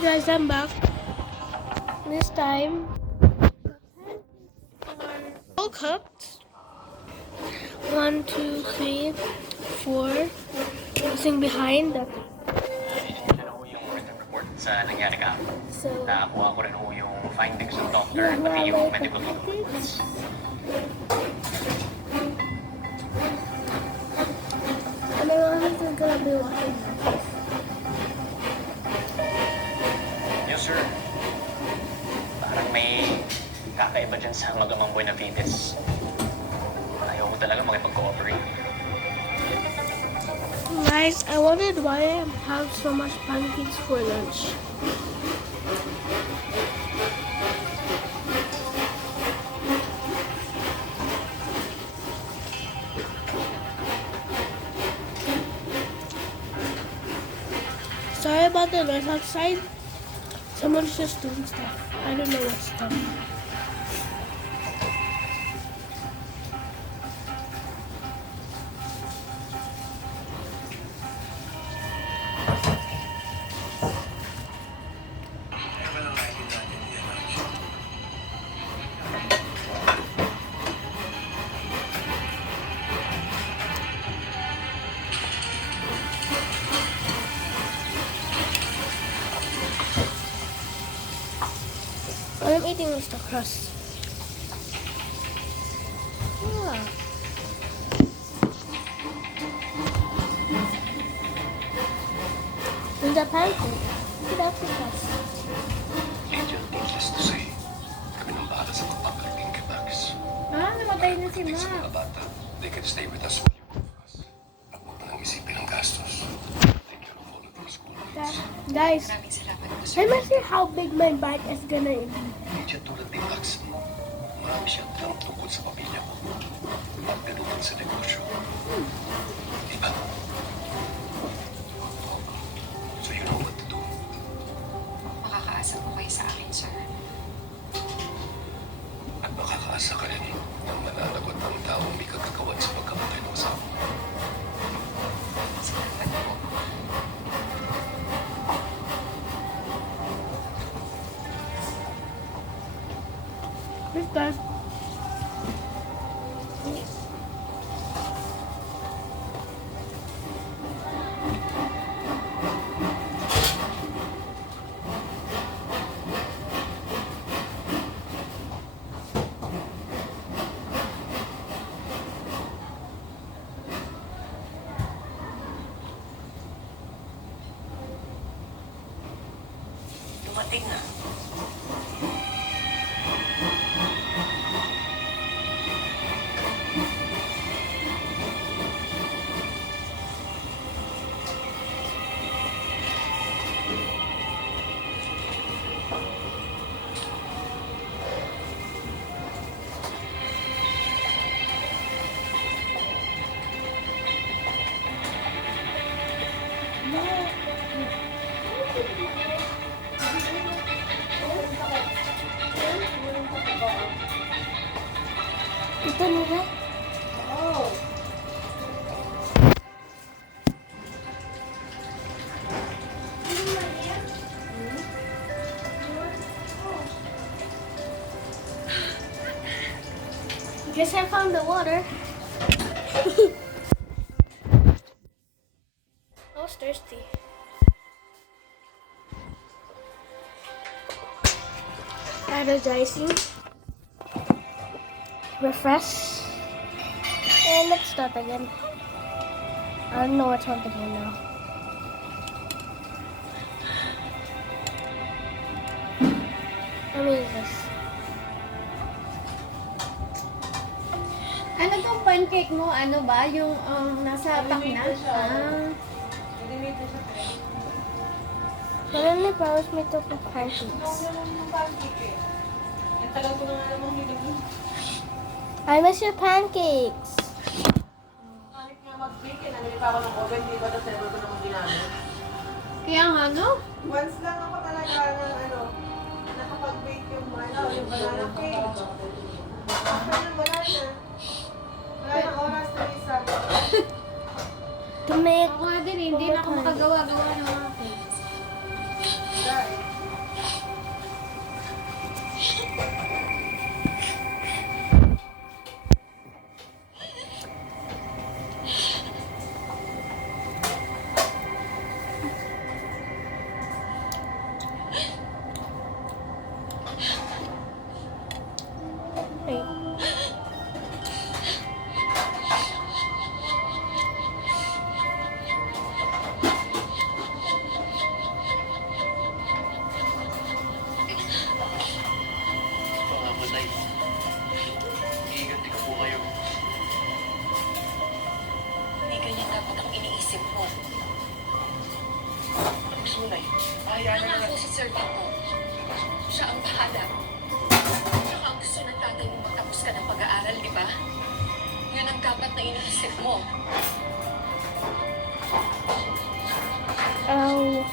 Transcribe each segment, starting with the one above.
Guys, I'm back. This time, all cooked. 1, 2, 3, 4. Nothing behind. Ano ho yung written report sa nangyari kahapon? So, Nakakuha ko rin ho yung findings ng doctor, pati yung medical reports. and my mom is gonna be watching. Yes, sir. Parang may kakaiba dyan sa mag-amang Buenavides. Ayaw ko talaga makipag-cooperate. Guys, I wondered why I have so much pancakes for lunch. Sorry about the noise outside. Someone's just doing stuff. I don't know what stuff. I'm eating is the crust. Yeah. And the pancake. That's the crust. Angel, needless to say, kami nang bahala sa pagpapalaking kay Max. Namatay na si Pagdating sa Ma. mga bata, they can stay with us for us. At huwag na lang isipin ang gastos. Take care of all of their school needs. Guys, let me see how big my bite is gonna be. Hindi siya tulad ni Max. Marami siyang alam tungkol sa pamilya mo. At ganun sa negosyo. Diba? So you know what to do. Makakaasa po kayo sa akin, sir. At makakaasa ka rin ng mananagot ang taong may kagagawan sa pagkamatay ng asawa mo. Salamat po. This guy. Dumating na. Ito nila. Guess I found the water. I was thirsty. Energizing. Refresh. And let's start again. I don't know what's happening now. Let me use this. Ano tong pancake mo? Ano ba? Yung nasa pack na? But then they promised me to cook pancakes. I miss your pancakes. Kaya nga, no? Once lang ako talaga nakapag-bake yung banana cake. After nun, wala na. Wala na oras na isa. To make Ako nga din, hindi na ako makagawa-gawa ng mga cakes. Dahil, Sir Vito, siya ang bahala. Saka ang gusto ng tatay mo matapos ka ng pag-aaral, di ba? Yun ang dapat na iniisip mo. Ow.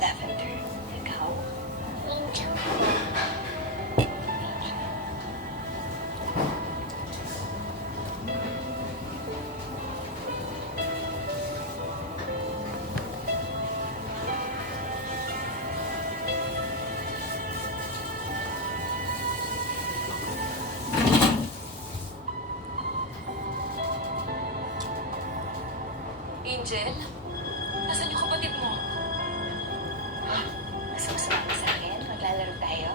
Lavender, ikaw? Angel. Angel? Nasaan yung kapatid mo? Gusto mo sumama sa akin? Maglalaro tayo?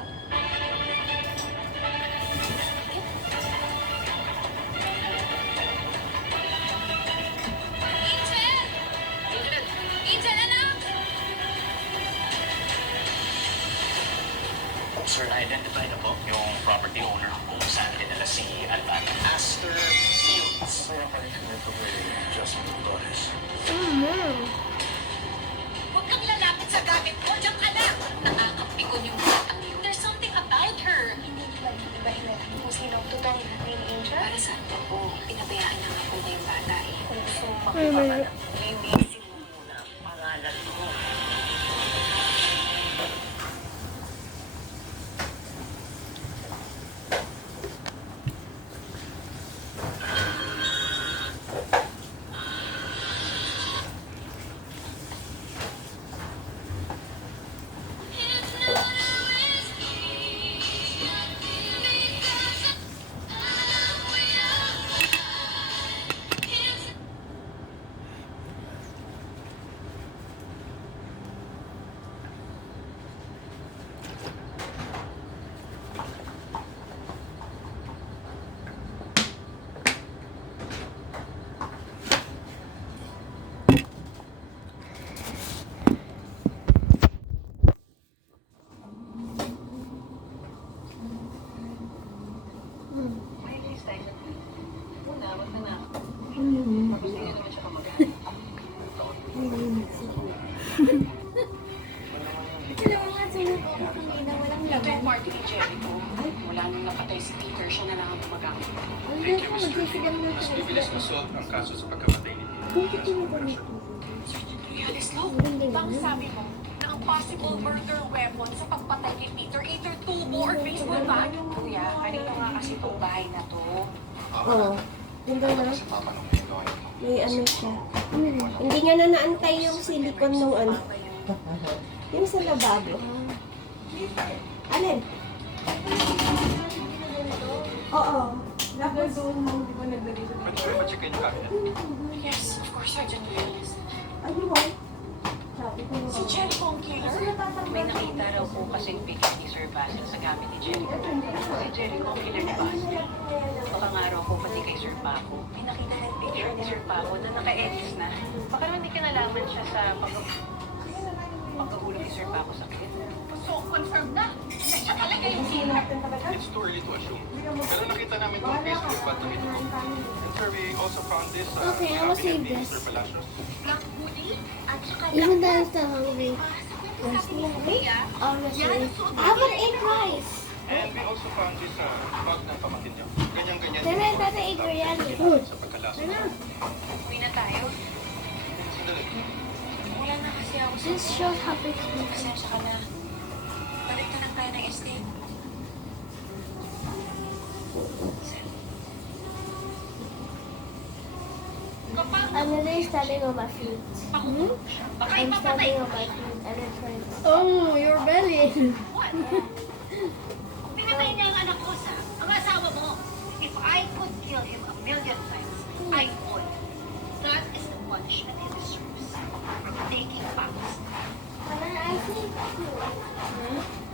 Angel! Angel! Angel, anak! Sir, na-identify na po yung property owner kung saan dinala si Alvaro. Astor Fields. Kaya pa rin kami ito kay Jasmine Flores. Huwag kang lalapit sa gamit mo. Diyan ka na! Nakakampikon yung batang yun. There's something about her. Hindi iba-iba kung sino ang totoong nanay ni Angel. Para sa atin po, pinabayaan na nga po na yung bata eh. Kung gusto mo Wait a minute. linisin mo muna ang pangalan mo. Alam mo nga, sunog ako kanina, walang Ito yung laban. party ni Jericho. Mula nung napatay si Peter, siya na lang ang gumagamit. Hindi ko magsisigang na Mas tayo. bibilis masolve ang kaso sa pagkamatay ni Bakit yung ganito? Yes, look. Hindi Bang nga. sabi mo na ang possible murder weapon sa pagpatay ni Peter either tubo or baseball bat? Kuya, kanino nga kasi itong bahay na to? Oo. Ganda na. Kasi papa nung Pinoy. May ano siya. Hindi nga na naantay yung silicone nung ano. Yung sa lababo. Alin? Oo. Dapat doon mo, di ba naglagay sa Pwede ba ma-check yung cabinet? Yes, of course, Sergeant Willis. Ayun. Sabi ko Si Jericho ang killer? May nakita raw po kasi picture ni Sir Basil sa gamit ni Jericho. Si Jericho ang killer ni Basil. Baka nga raw po pati kay Sir Paco. May nakita ng picture ni Sir Paco na naka-edits na. Baka naman hindi ka nalaman siya sa pagkahulog ni Sir Paco sa kit. So, confirmed na. Na siya talaga yung killer. It's too early to assume. Pero nakita namin itong case with Bato ito. And sir, we also found this Okay, I will save cabinet ni this. Mr. Palacios. Black hoodie at saka Even though I'm still hungry. Honestly, Honestly. I haven't ate rice. And we also found this bag ng pamangkin niya. Ganyan-ganyan. Then I thought I ate biryani. Sa pagkalaso. Uwi na tayo. Sandali. Wala na kasi ako sa This shows how big it is. pasensya ka na. Balik na lang tayo ng estate. I'm literally standing on my feet. I'm standing on my feet and it's like, oh, your belly. Pinatay niya ang anak ko sa ang asawa mo. If I could kill him 1,000,000 times, I would. That is the punishment he deserves for taking vows. I see two.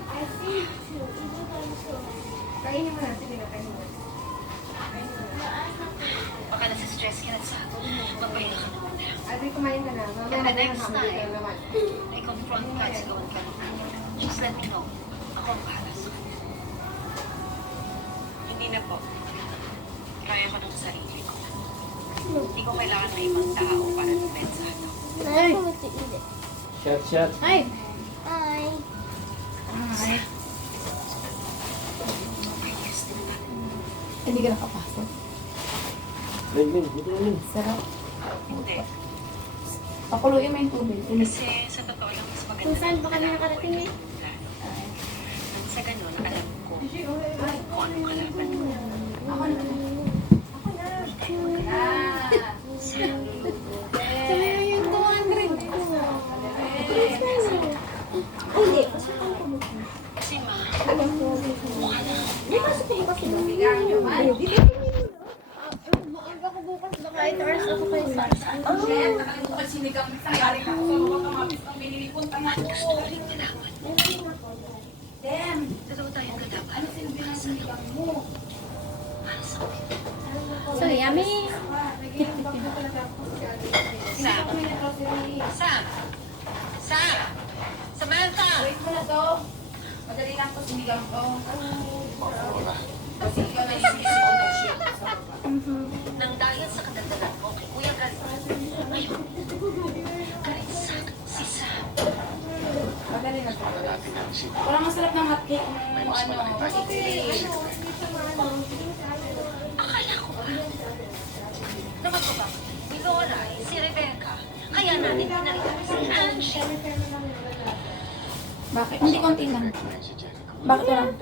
I see two. Even though I'm so Kainin mo natin, hindi ka kainin mo. Baka nasa-stress ka na sa akin. Magpahinga ka na muna. Ate, kumain ka na. Mamaya And the na next naman time, naman. I confront ka at sigawan ka naman. Just let me know. Ako ang bahala sa'yo. Hindi na po. Kaya ko ng sarili ko. Hindi ko kailangan ng ibang tao para lumensahan ako. I want to eat it. Shot. Hi. Hindi ka nakapasok. Lin, dito na Lin. Sarap. Hindi. Pakuluin mo yung tubig. Kasi sa totoo lang, mas maganda Kung saan ba kami na nakarating eh? Sa ganun, alam ko kung anong kalaban ko. Ako na. Sabi mo yung 200 ko. Hindi, kasi ako mo. Kasi ma, Hindi kasi kung kasi Maaga ko bukas baka 8 hours ako kay Sasha. gusto ko rin nalaman. Dalawa tayong kalaban. Para sa'yo. Para sa akin. So yummy. Sam! Sam! Sam! Samantha! Wait mo na to. Madali lang po sinigang ko. Kasi ikaw na Nang dahil sa kadaldalan mo kay Kuya Gal, ngayon, galit sa akin si Sam. Madali na to. Hanapin ang si Parang masarap ng hotcake may ng mas malaki pa chocolate. Akala ko ba? Naman ko ba? Si Lola, si Rebecca, kaya natin pinalitan si Angie. Bakit? Hindi konti lang. si Jericho. Bakit lang?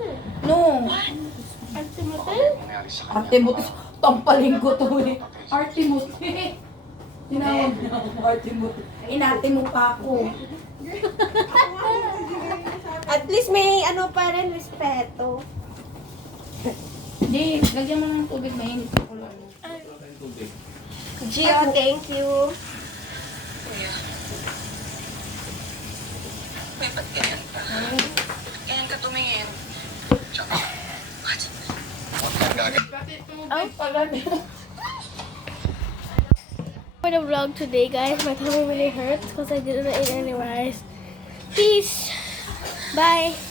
No. Mangyari sa kanya. Arte mo. Tampaling ko to eh. Arte mo. Tinawag na ako. Arte mo. Inate mo pa ako. At least may ano pa rin, respeto. Hindi, lagyan mo ng tubig mainit. Gio, thank you. Kuya. Kuya, ba't ganyan ka? Ganyan ka tumingin. Tsaka, huwag kang gagawin. For the vlog today, guys, my tummy really hurts because I didn't eat any rice. Peace. Bye.